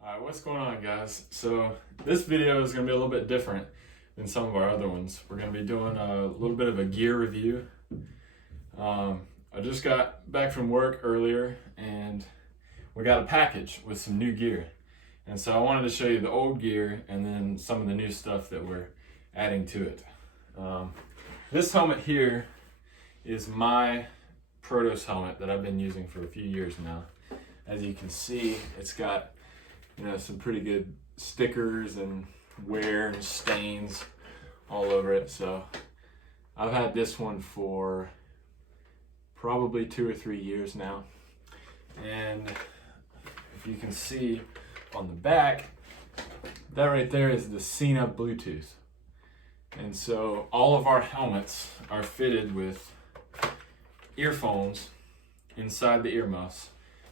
Alright, what's going on, guys? So this video is going to be a little bit different than some of our other ones. We're going to be doing a little bit of a gear review. I just got back from work earlier and we got a package with some new gear. And so I wanted to show you the old gear and then some of the new stuff that we're adding to it. This helmet here is my Protos helmet that I've been using for a few years now. As you can see, it's got some pretty good stickers and wear and stains all over it. So I've had this one for probably 2 or 3 years now. And if you can see on the back, that right there is the SENA Bluetooth. And so all of our helmets are fitted with earphones inside the earmuffs,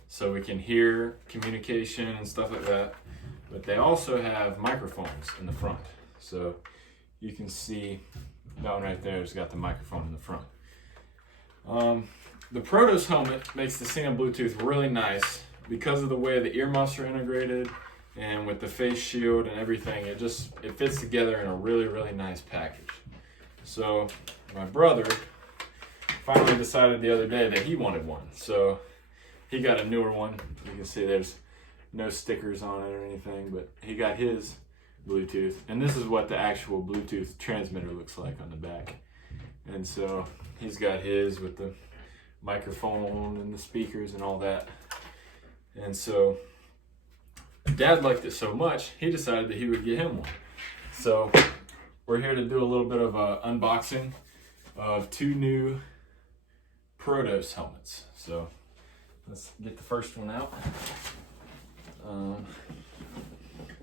so we can hear communication and stuff like that. But they also have microphones in the front. So you can see that one right there has got the microphone in the front. The Protos helmet makes the SENA Bluetooth really nice because of the way the earmuffs are integrated and with the face shield and everything. It fits together in a really nice package. So my brother finally decided the other day that he wanted one. So he got a newer one. You can see there's no stickers on it or anything, but he got his Bluetooth. And this is what the actual Bluetooth transmitter looks like on the back. And so he's got his with the microphone and the speakers and all that. And so Dad liked it so much, he decided that he would get him one. So we're here to do a little bit of an unboxing of 2 new Protos helmets. So let's get the first one out.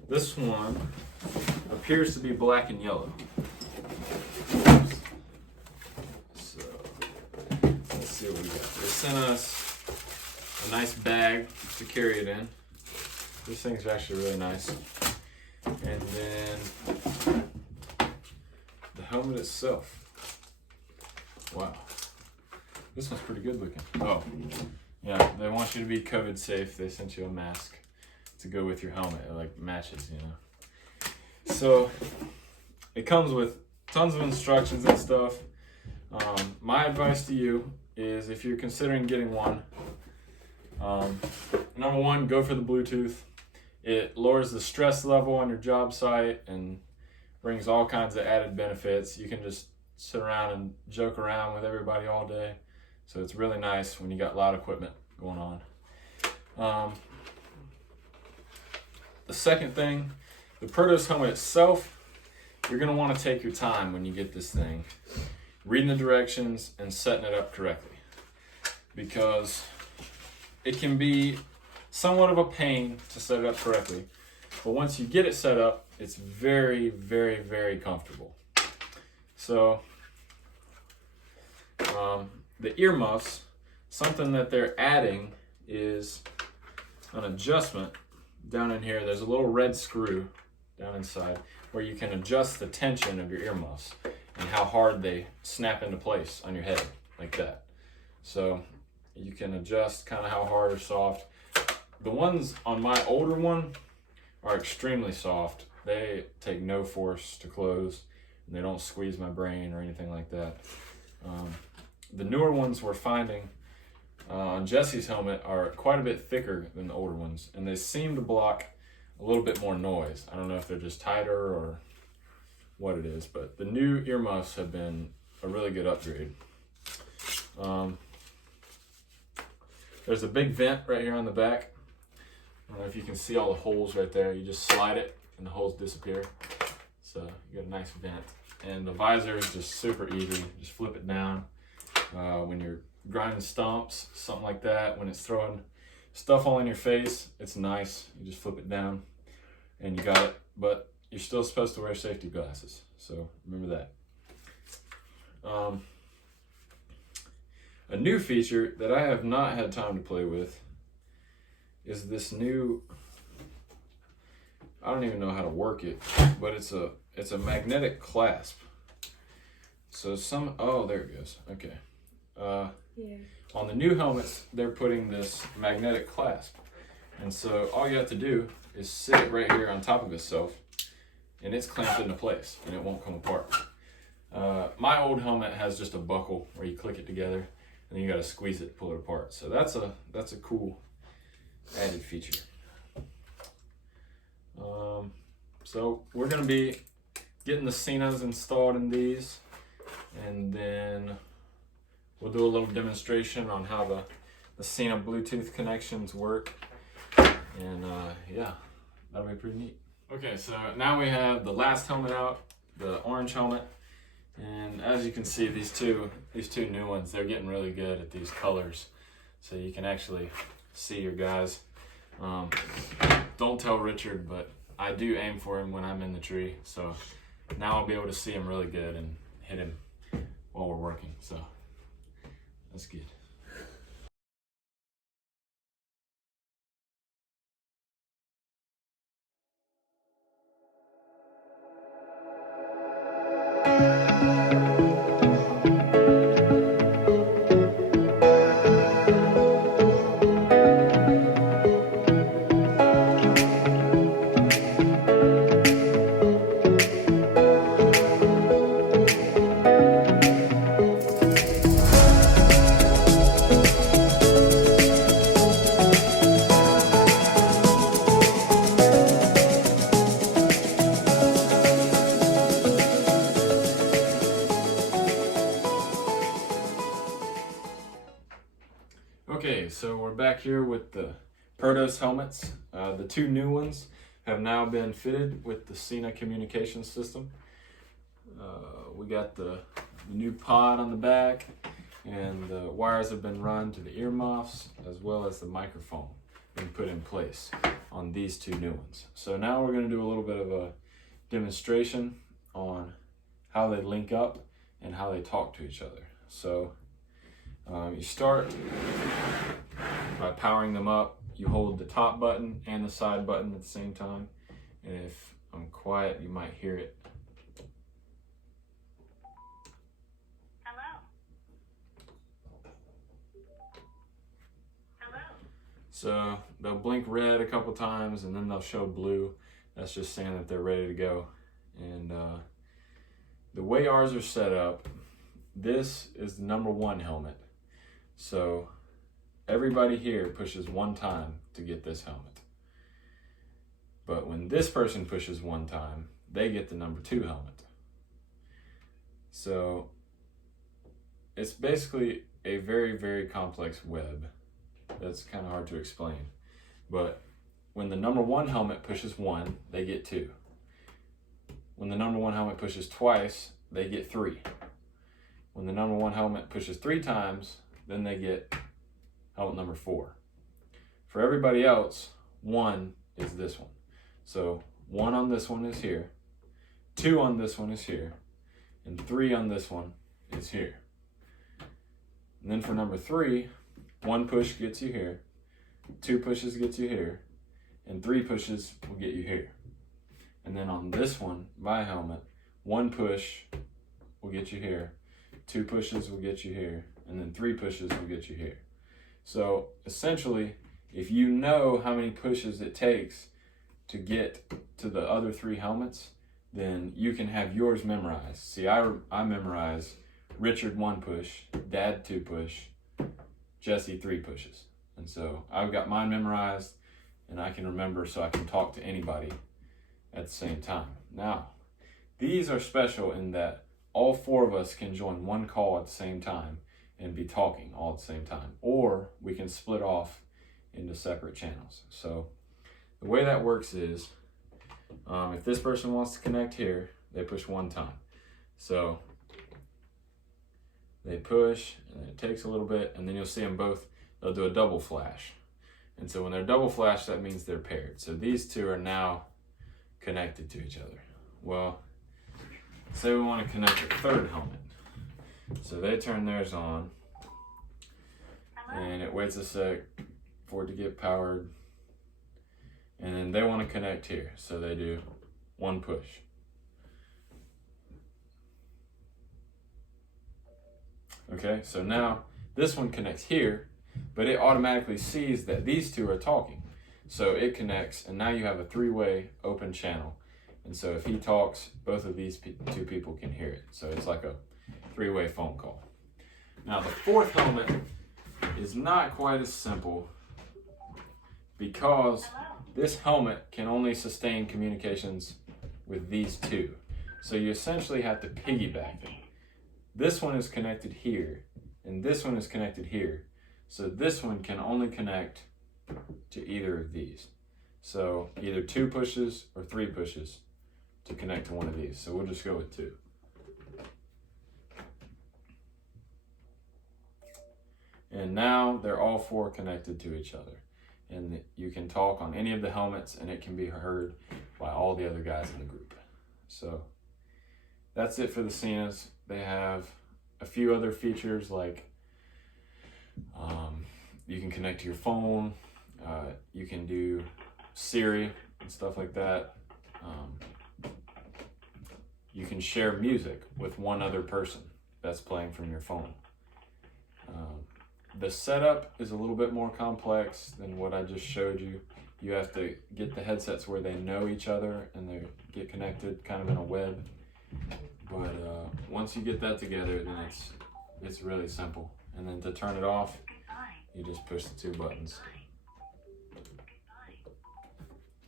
This one appears to be black and yellow. So let's see what we got. They sent us a nice bag to carry it in. These things are actually really nice. And then the helmet itself. Wow. This one's pretty good looking. Oh, yeah, they want you to be COVID safe. They sent you a mask to go with your helmet. It like matches, So it comes with tons of instructions and stuff. My advice to you is, if you're considering getting one, number one, go for the Bluetooth. It lowers the stress level on your job site and brings all kinds of added benefits. You can just sit around and joke around with everybody all day. So it's really nice when you got loud equipment going on. The second thing, the Protos helmet itself, you're going to want to take your time when you get this thing, reading the directions and setting it up correctly, because it can be somewhat of a pain to set it up correctly. But once you get it set up, it's very comfortable. So the earmuffs, something that they're adding is an adjustment down in here. There's a little red screw down inside where you can adjust the tension of your earmuffs and how hard they snap into place on your head, like that. So you can adjust kind of how hard or soft. The ones on my older one are extremely soft. They take no force to close and they don't squeeze my brain or anything like that. The newer ones we're finding on Jesse's helmet are quite a bit thicker than the older ones, and they seem to block a little bit more noise. I don't know if they're just tighter or what it is, but the new earmuffs have been a really good upgrade. There's a big vent right here on the back. I don't know if you can see all the holes right there. You just slide it and the holes disappear. So you got a nice vent. And the visor is just super easy. Just flip it down. When you're grinding stumps, something like that, when it's throwing stuff all in your face, it's nice. You just flip it down and you got it. But you're still supposed to wear safety glasses, so remember that. A new feature that I have not had time to play with is this new, I don't even know how to work it, but it's a magnetic clasp. So oh, there it goes. Okay. On the new helmets, they're putting this magnetic clasp, And so all you have to do is sit it right here on top of itself, and it's clamped into place and it won't come apart. My old helmet has just a buckle where you click it together and then you got to squeeze it to pull it apart. So that's a cool added feature. So we're going to be getting the SENAs installed in these, and then we'll do a little demonstration on how the SENA Bluetooth connections work. And yeah, that'll be pretty neat. Okay, so now we have the last helmet out, the orange helmet. And as you can see, these two new ones, they're getting really good at these colors. So you can actually see your guys. Don't tell Richard, but I do aim for him when I'm in the tree. So now I'll be able to see him really good and hit him while we're working. So that's good. Okay, so we're back here with the Protos helmets. The two new ones have now been fitted with the SENA communication system. We got the new pod on the back, and the wires have been run to the earmuffs, as well as the microphone been put in place on these two new ones. So now we're going to do a little bit of a demonstration on how they link up and how they talk to each other. So you start by powering them up. You hold the top button and the side button at the same time. And if I'm quiet, you might hear it. Hello. Hello. So they'll blink red a couple times and then they'll show blue. That's just saying that they're ready to go. And the way ours are set up, this is the number 1 helmet. So everybody here pushes 1 time to get this helmet. But when this person pushes 1 time, they get the number 2 helmet. So it's basically a very, very complex web. That's kind of hard to explain. But when the number 1 helmet pushes 1, they get 2. When the number 1 helmet pushes twice, they get 3. When the number 1 helmet pushes 3 times, then they get helmet number 4. For everybody else, 1 is this one. So 1 on this one is here, 2 on this one is here, and 3 on this one is here. And then for number 3, 1 push gets you here, 2 pushes gets you here, and 3 pushes will get you here. And then on this one, my helmet, 1 push will get you here, 2 pushes will get you here, and then 3 pushes will get you here. So essentially, if you know how many pushes it takes to get to the other 3 helmets, then you can have yours memorized. See, I memorize Richard 1 push, Dad 2 push, Jesse 3 pushes. And so I've got mine memorized and I can remember so I can talk to anybody at the same time. Now, these are special in that all 4 of us can join one call at the same time and be talking all at the same time, or we can split off into separate channels. So the way that works is, if this person wants to connect here, they push 1 time. So they push, and it takes a little bit, and then you'll see them both, they'll do a double flash. And so when they're double flash, that means they're paired. So these 2 are now connected to each other. Well, say we want to connect a 3rd helmet. So they turn theirs on, and it waits a sec for it to get powered, and then they want to connect here. So they do 1 push. Okay, so now this one connects here, but it automatically sees that these 2 are talking. So it connects, and now you have a three-way open channel. And so if he talks, both of these two people can hear it. So it's like a three-way phone call. Now the fourth helmet is not quite as simple because this helmet can only sustain communications with these two. So you essentially have to piggyback them. This one is connected here, and this one is connected here. So this one can only connect to either of these. So either 2 pushes or 3 pushes to connect to one of these. So we'll just go with 2. And now they're all 4 connected to each other. And you can talk on any of the helmets and it can be heard by all the other guys in the group. So that's it for the SENAs. They have a few other features like you can connect to your phone, you can do Siri and stuff like that. You can share music with one other person that's playing from your phone. The setup is a little bit more complex than what I just showed you. You have to get the headsets where they know each other and they get connected kind of in a web. But once you get that together, then it's really simple. And then to turn it off, you just push the 2 buttons.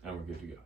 And we're good to go.